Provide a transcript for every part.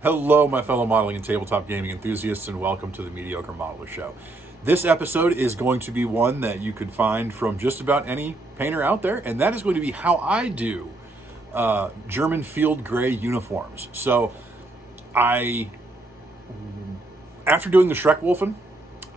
Hello, my fellow modeling and tabletop gaming enthusiasts, and welcome to the Mediocre Modeler Show. This episode is going to be one that you could find from just about any painter out there, and that is going to be how I do German field gray uniforms. So, I, after doing the Schreckwolfen,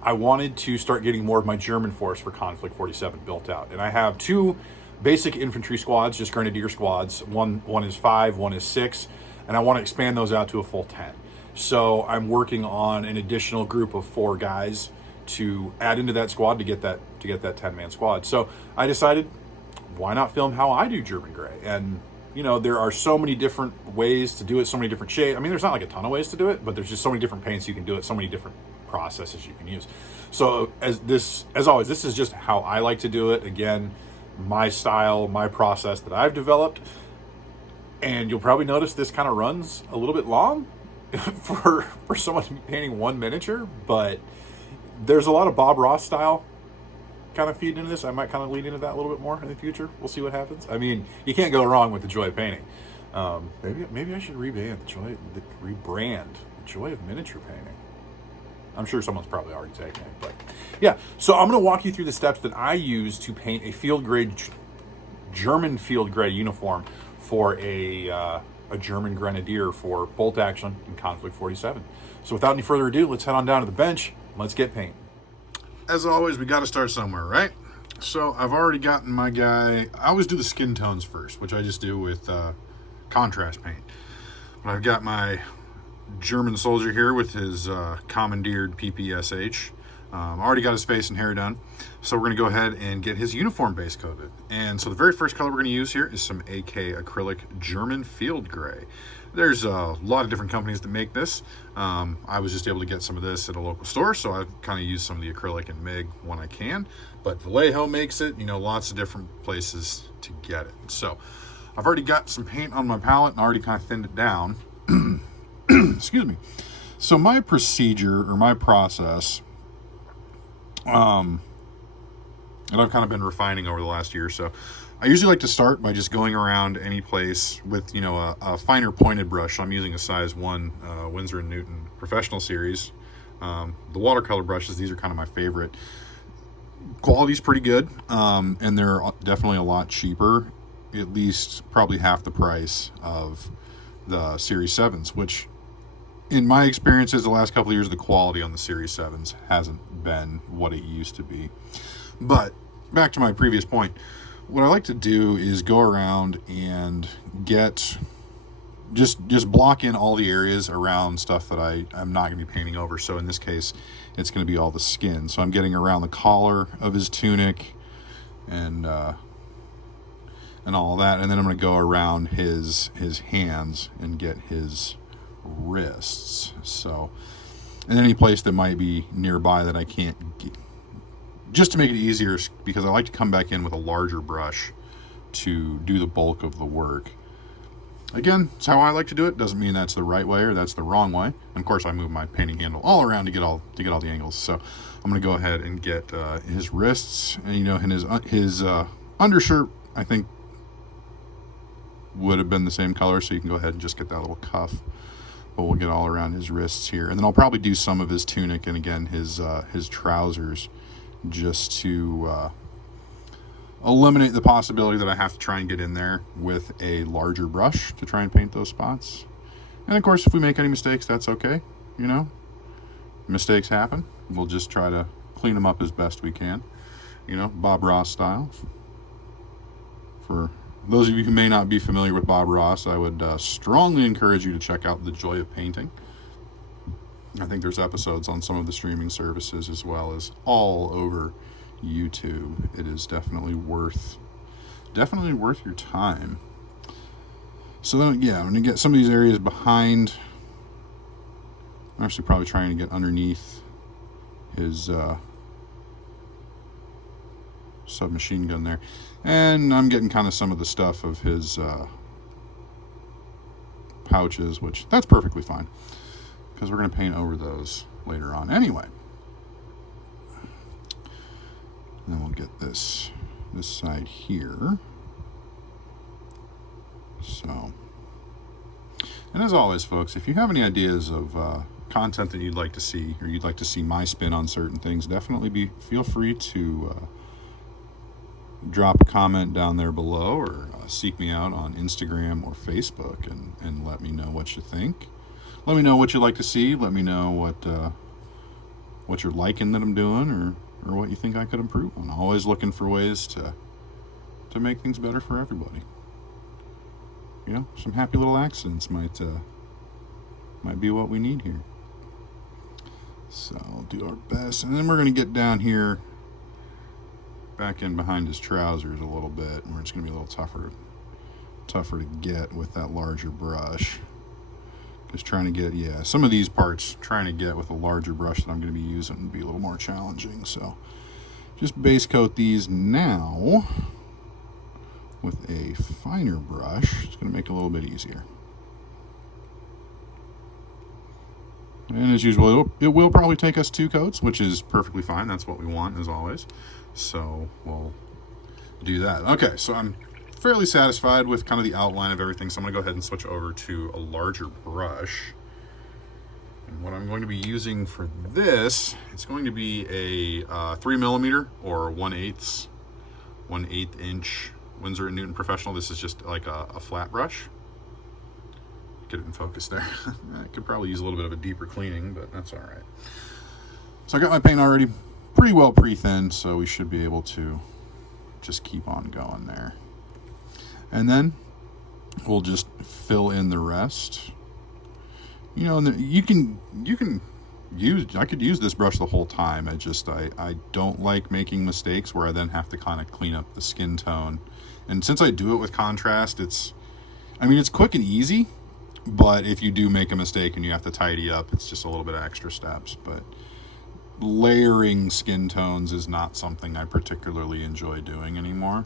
I wanted to start getting more of my German force for Conflict 47 built out. And I have two basic infantry squads, just grenadier squads. One is 5, one is 6, and I want to expand those out to a full 10. So I'm working on an additional group of 4 guys to add into that squad to get that 10-man squad. So I decided, why not film how I do German gray? And there are so many different ways to do it, so many different shades. I mean, there's not like a ton of ways to do it, but there's just so many different paints you can do it, so many different processes you can use. So as always, this is just how I like to do it. Again, my style, my process that I've developed. And you'll probably notice this kind of runs a little bit long for someone to be painting one miniature, but there's a lot of Bob Ross style kind of feed into this. I might kind of lead into that a little bit more in the future. We'll see what happens. I mean, you can't go wrong with the joy of painting. Maybe I should rebrand the joy of miniature painting. I'm sure someone's probably already taken it, but yeah. So I'm going to walk you through the steps that I use to paint a field grade German field gray uniform for a German grenadier for bolt action in Conflict 47. So without any further ado, let's head on down to the bench. Let's get paint. As always, we got to start somewhere, right? So I've already gotten my guy. I always do the skin tones first, which I just do with contrast paint. But I've got my German soldier here with his commandeered PPSH. Already got his face and hair done. So we're going to go ahead and get his uniform base coated. And so the very first color we're going to use here is some AK acrylic German field gray. There's a lot of different companies that make this. I was just able to get some of this at a local store, so I've kind of used some of the acrylic and MIG when I can. But Vallejo makes it, lots of different places to get it. So I've already got some paint on my palette and already kind of thinned it down. Excuse me. So my procedure or my process that I've kind of been refining over the last year or so. I usually like to start by just going around any place with, a finer pointed brush. I'm using a size 1 Winsor & Newton professional series. The watercolor brushes, these are kind of my favorite. Quality's pretty good, and they're definitely a lot cheaper, at least probably half the price of the Series 7s, which in my experiences the last couple of years, the quality on the Series 7s hasn't been what it used to be. But back to my previous point, what I like to do is go around and get just block in all the areas around stuff that I'm not going to be painting over. So in this case, it's going to be all the skin. So I'm getting around the collar of his tunic and all that, and then I'm going to go around his hands and get his wrists. So, and any place that might be nearby that I can't get, just to make it easier, because I like to come back in with a larger brush to do the bulk of the work. Again, it's how I like to do it. Doesn't mean that's the right way or that's the wrong way. And of course, I move my painting handle all around to get all the angles. So I'm going to go ahead and get his wrists, and and his undershirt, I think, would have been the same color. So you can go ahead and just get that little cuff. But we'll get all around his wrists here, and then I'll probably do some of his tunic and again his trousers, just to eliminate the possibility that I have to try and get in there with a larger brush to try and paint those spots. And of course, if we make any mistakes, that's okay. Mistakes happen. We'll just try to clean them up as best we can. Bob Ross style. For those of you who may not be familiar with Bob Ross, I would strongly encourage you to check out The Joy of Painting. I think there's episodes on some of the streaming services as well as all over YouTube. It is definitely worth your time. So then, I'm going to get some of these areas behind. I'm actually probably trying to get underneath his submachine gun there. And I'm getting kind of some of the stuff of his pouches, which that's perfectly fine, because we're going to paint over those later on anyway. And then we'll get this side here. So And as always, folks, if you have any ideas of content that you'd like to see, or you'd like to see my spin on certain things, definitely feel free to drop a comment down there below, or seek me out on Instagram or Facebook, and let me know what you think. Let me know what you'd like to see. Let me know what you're liking that I'm doing, or what you think I could improve on. Always looking for ways to make things better for everybody. You know, some happy little accidents might be what we need here. So I'll do our best, and then we're going to get down here, back in behind his trousers a little bit, where it's going to be a little tougher to get with that larger brush. Just trying to get, some of these parts, trying to get with a larger brush that I'm going to be using would be a little more challenging. So just base coat these now with a finer brush. It's going to make it a little bit easier. And as usual, it will probably take us 2 coats, which is perfectly fine. That's what we want, as always. So we'll do that. Okay, so I'm fairly satisfied with kind of the outline of everything, so I'm going to go ahead and switch over to a larger brush. And what I'm going to be using for this, it's going to be a 3mm or 1/8 inch Winsor & Newton Professional. This is just like a flat brush. Get it in focus there. I could probably use a little bit of a deeper cleaning, but that's all right. So I got my paint already pretty well pre-thinned, so we should be able to just keep on going there. And then we'll just fill in the rest. You know, and I could use this brush the whole time. I don't like making mistakes where I then have to kind of clean up the skin tone. And since I do it with contrast, it's quick and easy, but if you do make a mistake and you have to tidy up, it's just a little bit of extra steps. But layering skin tones is not something I particularly enjoy doing anymore.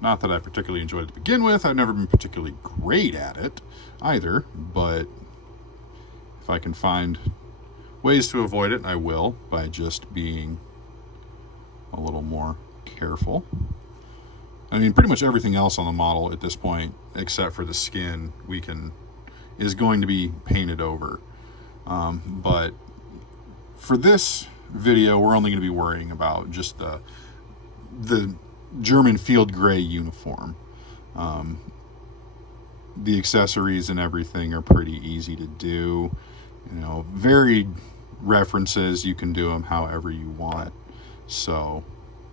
Not that I particularly enjoyed it to begin with. I've never been particularly great at it either, but if I can find ways to avoid it, I will, by just being a little more careful. I mean, pretty much everything else on the model at this point, except for the skin, is going to be painted over. But for this video, we're only going to be worrying about just the German field gray uniform. The accessories and everything are pretty easy to do. You know, varied references, you can do them however you want. So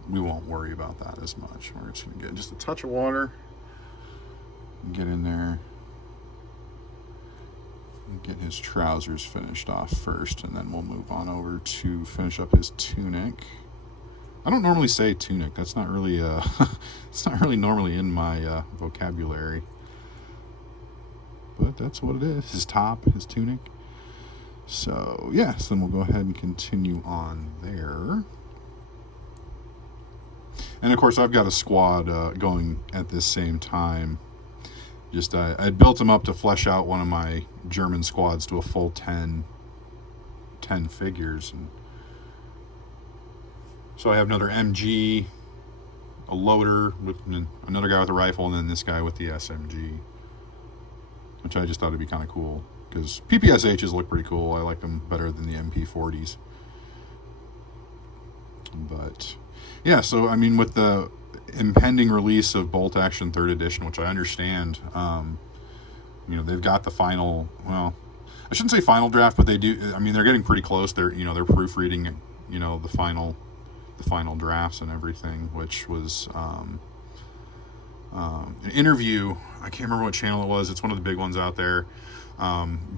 we won't worry about that as much. We're just going to get just a touch of water, get in there, and get his trousers finished off first, and then we'll move on over to finish up his tunic. I don't normally say tunic. That's not really it's not really normally in my vocabulary, but that's what it is. His top, his tunic. So yes, then we'll go ahead and continue on there. And of course, I've got a squad going at this same time. Just I built them up to flesh out one of my German squads to a full 10 figures, and so I have another MG, a loader with another guy with a rifle, and then this guy with the SMG, which I just thought would be kind of cool because PPSHs look pretty cool. I like them better than the MP40s. But yeah, so I mean, with the impending release of Bolt Action 3rd Edition, which I understand, they've got the final, well, I shouldn't say final draft, but they do. I mean, they're getting pretty close. They're proofreading, the final drafts and everything, which was an interview. I can't remember what channel it was. It's one of the big ones out there,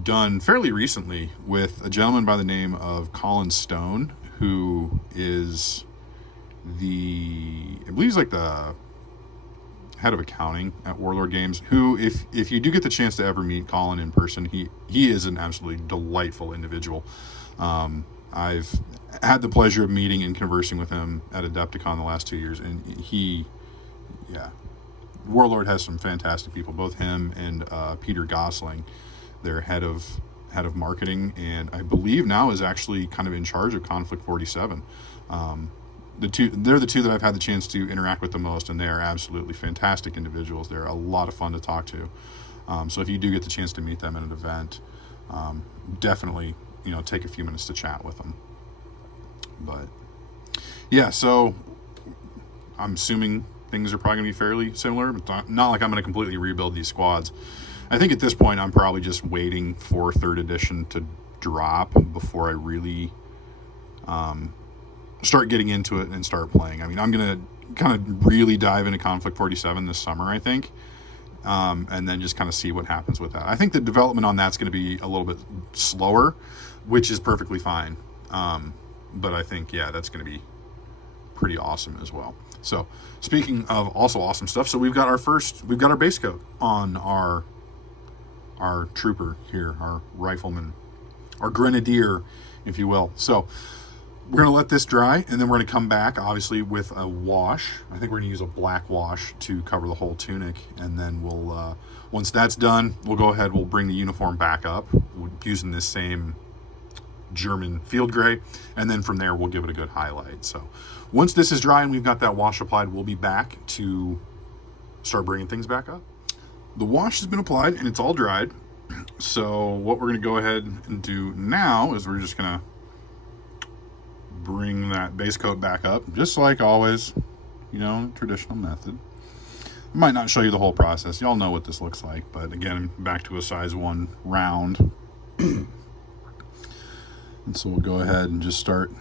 done fairly recently with a gentleman by the name of Colin Stone, who is I believe he's like the head of accounting at Warlord Games, who, if you do get the chance to ever meet Colin in person, he is an absolutely delightful individual. I've had the pleasure of meeting and conversing with him at Adepticon the last 2 years, and Warlord has some fantastic people, both him and Peter Gosling, their head of marketing, and I believe now is actually kind of in charge of Conflict 47. They're the two that I've had the chance to interact with the most, and they are absolutely fantastic individuals. They're a lot of fun to talk to. So if you do get the chance to meet them at an event, definitely, take a few minutes to chat with them. But yeah, so I'm assuming things are probably going to be fairly similar, but not like I'm going to completely rebuild these squads. I think at this point I'm probably just waiting for 3rd edition to drop before I really start getting into it and start playing. I mean, I'm going to kind of really dive into Conflict 47 this summer, I think, and then just kind of see what happens with that. I think the development on that's going to be a little bit slower, which is perfectly fine. But I think, yeah, that's going to be pretty awesome as well. So speaking of also awesome stuff, so we've got our base coat on our trooper here, our rifleman, our grenadier, if you will. So we're going to let this dry, and then we're going to come back, obviously, with a wash. I think we're going to use a black wash to cover the whole tunic, and then we'll, once that's done, we'll bring the uniform back up using this same German field gray, and then from there we'll give it a good highlight. So once this is dry and we've got that wash applied, we'll be back to start bringing things back up. The wash has been applied and it's all dried. So what we're going to go ahead and do now is we're just going to bring that base coat back up, just like always, traditional method. I might not show you the whole process. Y'all know what this looks like, but again, back to a size 1 round. And so we'll go ahead and just start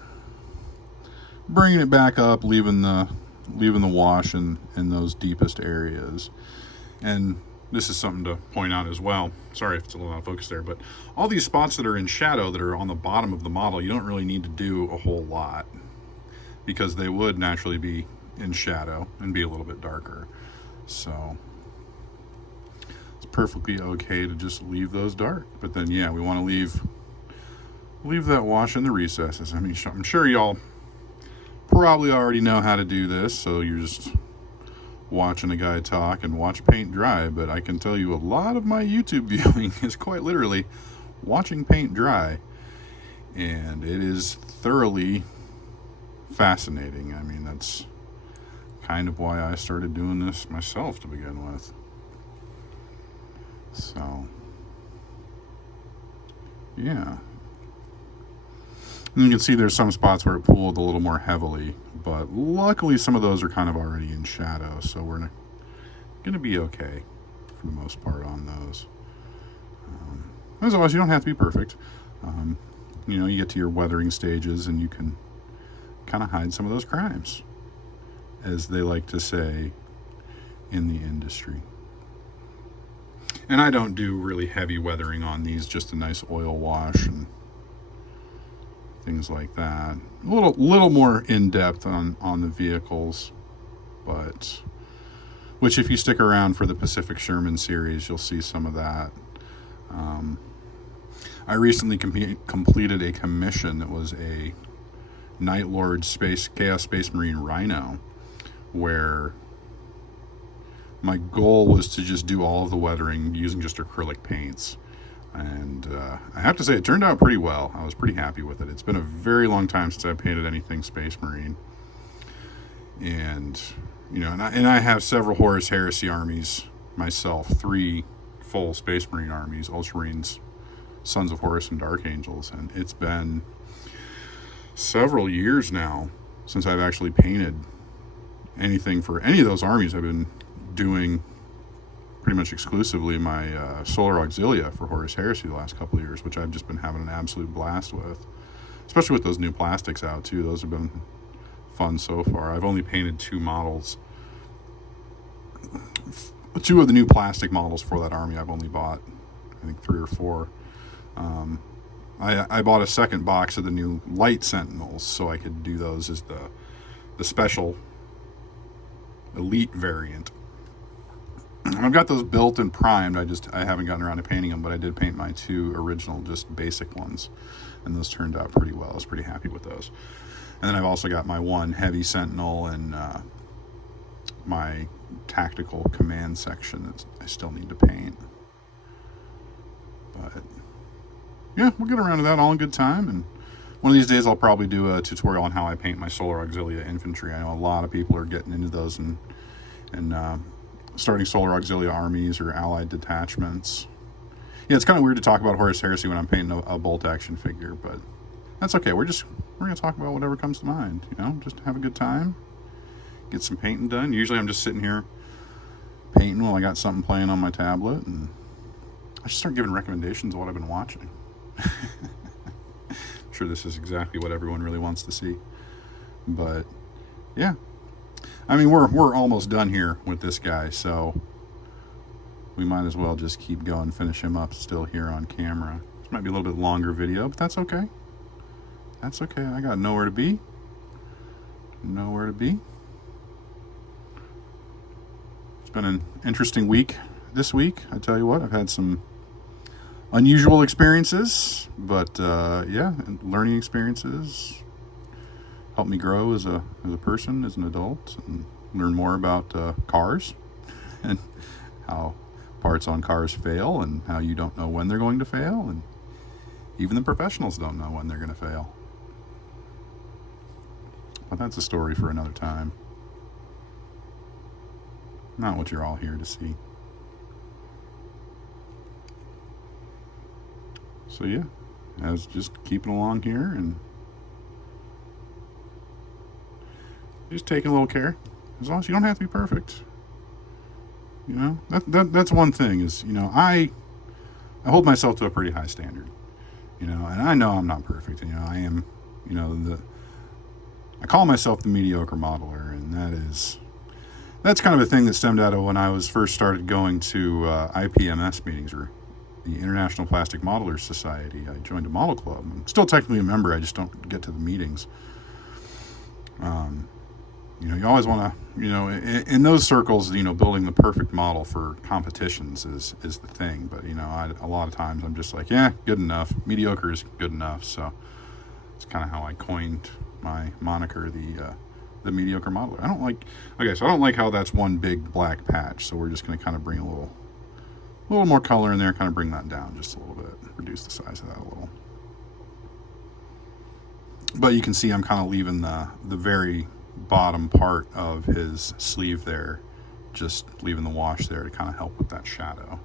bringing it back up, leaving the wash in those deepest areas. And this is something to point out as well. Sorry if it's a little out of focus there, but all these spots that are in shadow that are on the bottom of the model, you don't really need to do a whole lot because they would naturally be in shadow and be a little bit darker. So it's perfectly okay to just leave those dark. But then, yeah, we want to leave that wash in the recesses. I mean, I'm sure y'all probably already know how to do this, so you're just watching a guy talk and watch paint dry, but I can tell you a lot of my YouTube viewing is quite literally watching paint dry, and it is thoroughly fascinating. I mean, that's kind of why I started doing this myself to begin with. So, yeah. And you can see there's some spots where it pooled a little more heavily, but luckily some of those are kind of already in shadow, so we're going to be okay for the most part on those. As always, you don't have to be perfect. You get to your weathering stages and you can kind of hide some of those crimes, as they like to say in the industry. And I don't do really heavy weathering on these, just a nice oil wash and things like that. A little more in-depth on the vehicles, but which if you stick around for the Pacific Sherman series, you'll see some of that. I recently completed a commission that was a Night Lord Chaos Space Marine Rhino, where my goal was to just do all of the weathering using just acrylic paints. And I have to say, it turned out pretty well. I was pretty happy with it. It's been a very long time since I've painted anything Space Marine. And, and I have several Horus Heresy armies myself, 3 full Space Marine armies, Ultramarines, Sons of Horus, and Dark Angels. And it's been several years now since I've actually painted anything for any of those armies. I've been doing pretty much exclusively my Solar Auxilia for Horus Heresy the last couple of years, which I've just been having an absolute blast with, especially with those new plastics out too. Those have been fun so far. I've only painted 2 models. 2 of the new plastic models for that army I've only bought, I think 3 or 4. I bought a second box of the new Light Sentinels so I could do those as the special elite variant. I've got those built and primed. I haven't gotten around to painting them, but I did paint my 2 original, just basic ones, and those turned out pretty well. I was pretty happy with those. And then I've also got my 1 heavy Sentinel and my tactical command section that I still need to paint. But yeah, we'll get around to that all in good time. And one of these days I'll probably do a tutorial on how I paint my Solar Auxilia infantry. I know a lot of people are getting into those and starting solar auxiliary armies or allied detachments. Yeah, it's kind of weird to talk about Horus Heresy when I'm painting a bolt action figure, but that's okay. We're going to talk about whatever comes to mind, just have a good time, get some painting done. Usually I'm just sitting here painting while I got something playing on my tablet, and I just start giving recommendations of what I've been watching. I'm sure this is exactly what everyone really wants to see, but yeah. I mean, we're almost done here with this guy, so we might as well just keep going, finish him up still here on camera. This might be a little bit longer video, but that's okay. That's okay. I got nowhere to be. Nowhere to be. It's been an interesting week this week. I tell you what, I've had some unusual experiences, but yeah, learning experiences helped me grow as a person, as an adult, and learn more about cars and how parts on cars fail and how you don't know when they're going to fail, and even the professionals don't know when they're going to fail. But that's a story for another time. Not what you're all here to see. So yeah, I was just keeping along here and just taking a little care. As long as you don't have to be perfect. That's one thing is, I hold myself to a pretty high standard, and I know I'm not perfect. I am, I call myself the mediocre modeler, and that's kind of a thing that stemmed out of when I was first started going to IPMS meetings, or the International Plastic Modelers Society. I joined a model club. I'm still technically a member. I just don't get to the meetings. You always want to, in those circles, building the perfect model for competitions is the thing. But, a lot of times I'm just like, yeah, good enough. Mediocre is good enough. So it's kind of how I coined my moniker, the mediocre modeler. I don't like how that's one big black patch. So we're just going to kind of bring a little more color in there, kind of bring that down just a little bit, reduce the size of that a little. But you can see I'm kind of leaving the very bottom part of his sleeve there, just leaving the wash there to kind of help with that shadow.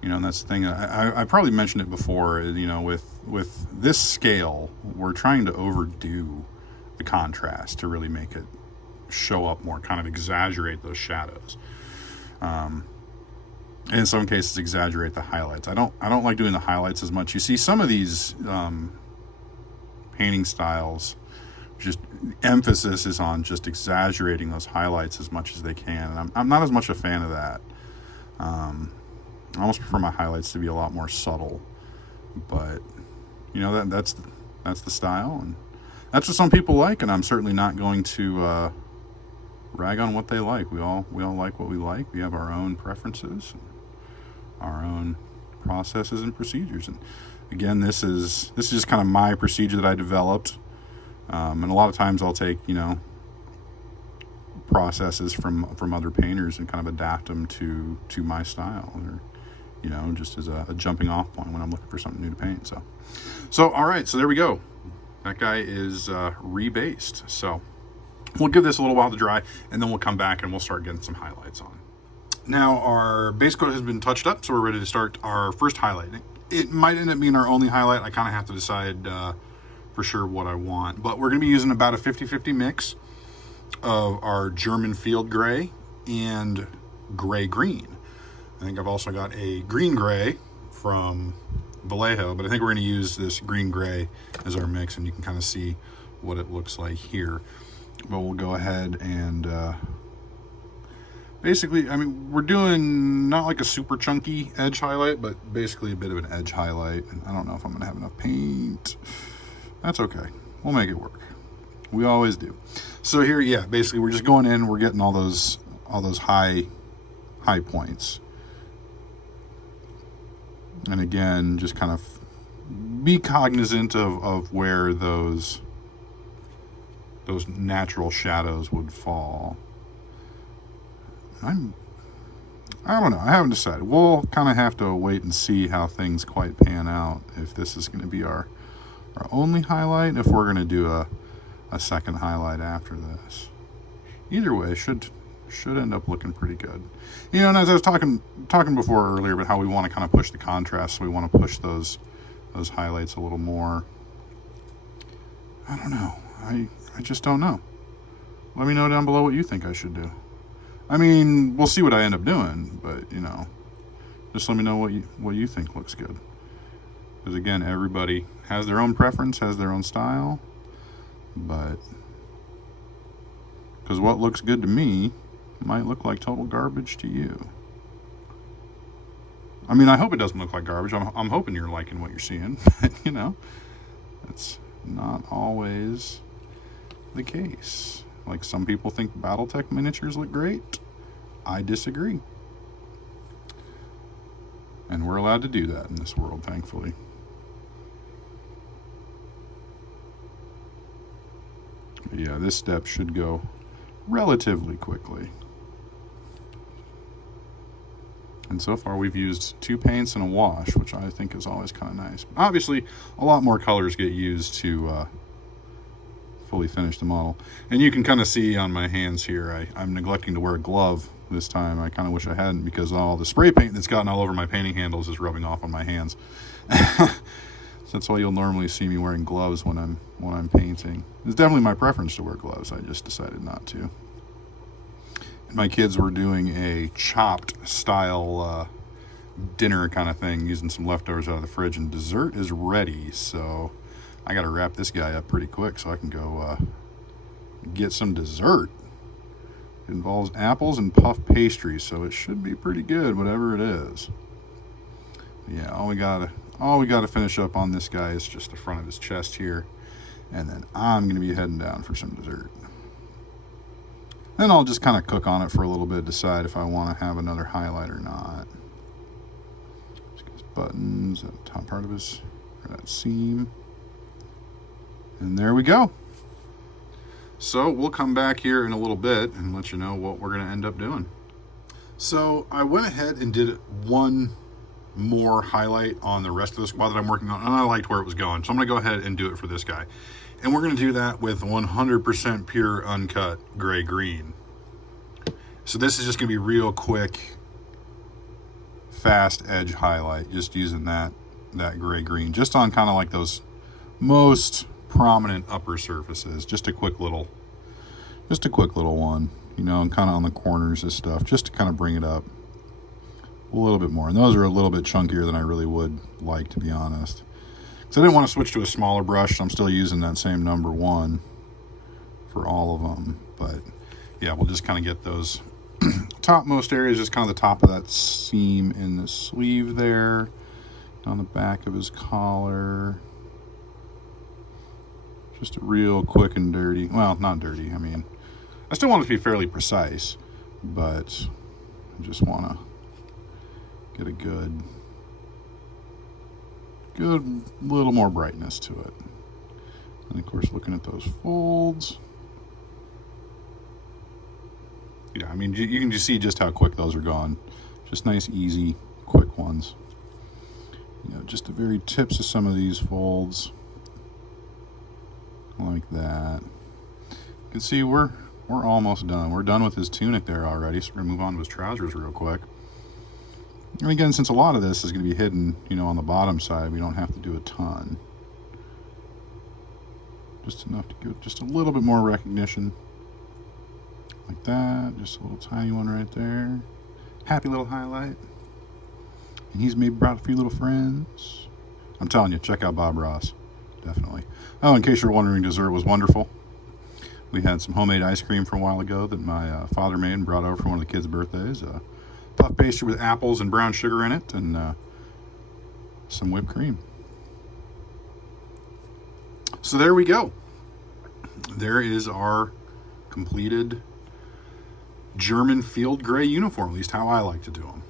And that's the thing. I probably mentioned it before. With this scale, we're trying to overdo the contrast to really make it show up more, kind of exaggerate those shadows. In some cases, exaggerate the highlights. I don't like doing the highlights as much. You see some of these painting styles, just emphasis is on just exaggerating those highlights as much as they can, and I'm not as much a fan of that. I almost prefer my highlights to be a lot more subtle, but that's the style, and that's what some people like, and I'm certainly not going to rag on what they like. We all like what we like. We have our own preferences, our own processes and procedures, and again, this is just kind of my procedure that I developed. And a lot of times I'll take, processes from other painters and kind of adapt them to my style, or, just as a jumping off point when I'm looking for something new to paint. So all right, so there we go. That guy is rebased. So we'll give this a little while to dry, and then we'll come back and we'll start getting some highlights on. Now our base coat has been touched up, so we're ready to start our first highlight. It might end up being our only highlight. I kind of have to decide for sure what I want, but we're going to be using about a 50-50 mix of our German field gray and gray green. I think I've also got a green gray from Vallejo, but I think we're going to use this green gray as our mix, and you can kind of see what it looks like here. But we'll go ahead and basically, we're doing not like a super chunky edge highlight, but basically a bit of an edge highlight. And I don't know if I'm going to have enough paint. That's okay. We'll make it work. We always do. So here, yeah, basically we're just going in, we're getting all those high points. And again, just kind of be cognizant of where those natural shadows would fall. I don't know. I haven't decided. We'll kind of have to wait and see how things quite pan out, if this is going to be our only highlight, if we're going to do a second highlight after this. Either way, should should end up looking pretty good. And as I was talking before earlier about how we want to kind of push the contrast, so we want to push those highlights a little more. I don't know. I just don't know. Let me know down below what you think I should do. I mean, we'll see what I end up doing, but just let me know what you think looks good. Because again, everybody has their own preference, has their own style, but because what looks good to me might look like total garbage to you. I mean, I hope it doesn't look like garbage. I'm hoping you're liking what you're seeing, but that's not always the case. Like, some people think Battletech miniatures look great. I disagree. And we're allowed to do that in this world, thankfully. But yeah, this step should go relatively quickly. And so far we've used 2 paints and a wash, which I think is always kind of nice. Obviously, a lot more colors get used to fully finish the model. And you can kind of see on my hands here, I'm neglecting to wear a glove this time. I kind of wish I hadn't, because all the spray paint that's gotten all over my painting handles is rubbing off on my hands. So that's why you'll normally see me wearing gloves when I'm painting. It's definitely my preference to wear gloves. I just decided not to. My kids were doing a chopped style dinner kind of thing, using some leftovers out of the fridge, and dessert is ready, so I got to wrap this guy up pretty quick so I can go get some dessert. It involves apples and puff pastry, so it should be pretty good, whatever it is. Yeah, all we gotta finish up on this guy is just the front of his chest here, and then I'm gonna be heading down for some dessert. Then I'll just kind of cook on it for a little bit, decide if I want to have another highlight or not. Just his buttons, that top part of his, or that seam. And there we go. So we'll come back here in a little bit and let you know what we're going to end up doing. So I went ahead and did one more highlight on the rest of the squad that I'm working on, and I liked where it was going. So I'm going to go ahead and do it for this guy. And we're going to do that with 100% pure uncut gray-green. So this is just going to be real quick, fast edge highlight, just using that gray-green, just on kind of like those most prominent upper surfaces. Just a quick little one, and kind of on the corners and stuff, just to kind of bring it up a little bit more. And those are a little bit chunkier than I really would like, to be honest. So I didn't want to switch to a smaller brush, so I'm still using that same number 1 for all of them. But yeah, we'll just kind of get those topmost areas, just kind of the top of that seam in the sleeve there, down the back of his collar. Just a real quick and dirty, well, not dirty, I mean, I still want it to be fairly precise, but I just want to get a good little more brightness to it. And of course, looking at those folds, yeah, I mean, you can just see just how quick those are gone. Just nice, easy, quick ones. Just the very tips of some of these folds, like that. You can see we're almost done. We're done with his tunic there already, so we're gonna move on to his trousers real quick. And again, since a lot of this is going to be hidden, on the bottom side, we don't have to do a ton. Just enough to give just a little bit more recognition. Like that, just a little tiny one right there. Happy little highlight. And he's maybe brought a few little friends. I'm telling you, check out Bob Ross. Definitely. Oh, in case you're wondering, dessert was wonderful. We had some homemade ice cream from a while ago that my father made and brought over for one of the kids' birthdays. Puff pastry with apples and brown sugar in it, and some whipped cream. So there we go. There is our completed German field gray uniform, at least how I like to do them.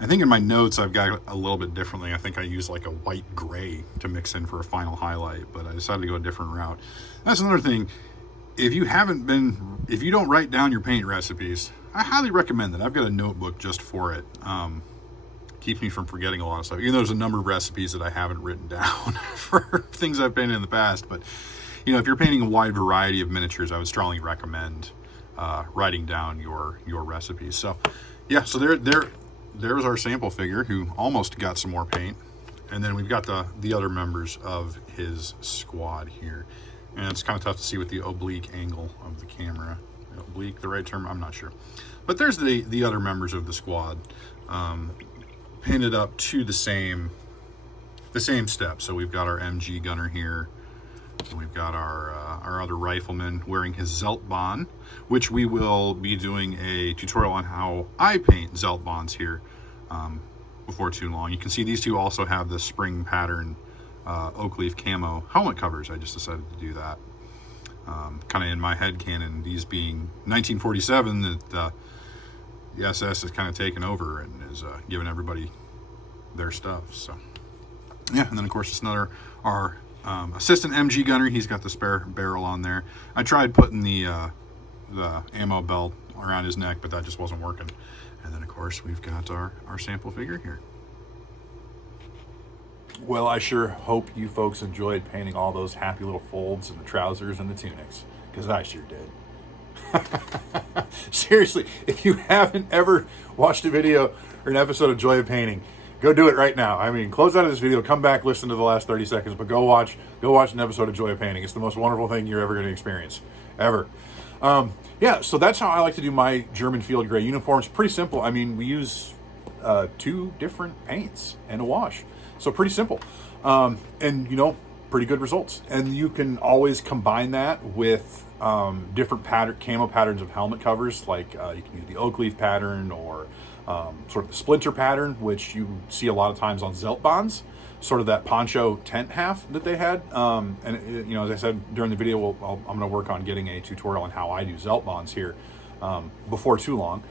I think in my notes I've got a little bit differently. I think I use like a white gray to mix in for a final highlight, but I decided to go a different route. That's another thing. If you don't write down your paint recipes, I highly recommend that. I've got a notebook just for it. Keeps me from forgetting a lot of stuff. Even though there's a number of recipes that I haven't written down for things I've painted in the past. But, if you're painting a wide variety of miniatures, I would strongly recommend writing down your recipes. So yeah, so there's our sample figure who almost got some more paint. And then we've got the other members of his squad here. And it's kind of tough to see with the oblique angle of the camera. Oblique, the right term? I'm not sure. But there's the other members of the squad, painted up to the same steps. So we've got our MG gunner here, and we've got our other rifleman wearing his Zeltbahn, which we will be doing a tutorial on how I paint Zeltbahns here before too long. You can see these two also have the spring pattern oak leaf camo helmet covers. I just decided to do that. Kind of in my head canon, these being 1947, that the SS has kind of taken over and is giving everybody their stuff. So yeah, and then of course it's our assistant MG gunner. He's got the spare barrel on there. I tried putting the ammo belt around his neck, but that just wasn't working. And then of course we've got our sample figure here. Well, I sure hope you folks enjoyed painting all those happy little folds in the trousers and the tunics, because I sure did. Seriously, if you haven't ever watched a video or an episode of Joy of Painting, go do it right now. I mean, close out of this video, come back, listen to the last 30 seconds, but go watch an episode of Joy of Painting. It's the most wonderful thing you're ever going to experience, ever. Yeah, so that's how I like to do my German field gray uniforms. Pretty simple. I mean, we use 2 different paints and a wash. So pretty simple. And, pretty good results. And you can always combine that with different camo patterns of helmet covers. Like you can use the oak leaf pattern or sort of the splinter pattern, which you see a lot of times on Zeltbahns. Sort of that poncho tent half that they had. And, as I said during the video, I'm going to work on getting a tutorial on how I do Zeltbahns here before too long.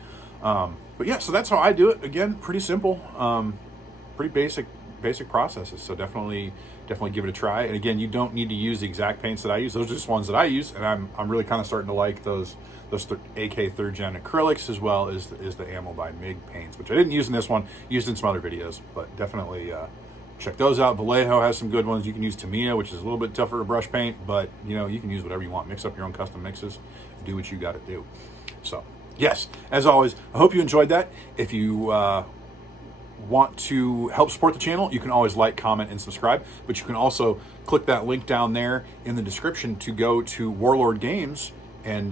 But yeah, so that's how I do it. Again, pretty simple, pretty basic processes. So definitely give it a try. And again, you don't need to use the exact paints that I use. Those are just ones that I use. And I'm really kind of starting to like those AK 3rd Gen acrylics, as well as the Ammo by MIG paints, which I didn't use in this one, used in some other videos, but definitely check those out. Vallejo has some good ones. You can use Tamiya, which is a little bit tougher to brush paint, but you can use whatever you want. Mix up your own custom mixes, do what you got to do. So yes, as always, I hope you enjoyed that. If you want to help support the channel, you can always like, comment, and subscribe, but you can also click that link down there in the description to go to Warlord Games and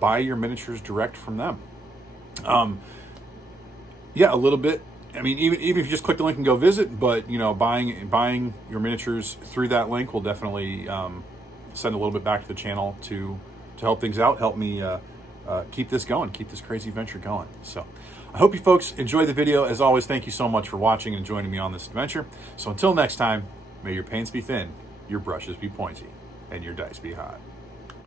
buy your miniatures direct from them. Yeah, a little bit. I mean, even if you just click the link and go visit, but buying your miniatures through that link will definitely send a little bit back to the channel to help things out, help me keep this going, keep this crazy venture going. So I hope you folks enjoyed the video. As always, thank you so much for watching and joining me on this adventure. So until next time, may your paints be thin, your brushes be pointy, and your dice be hot.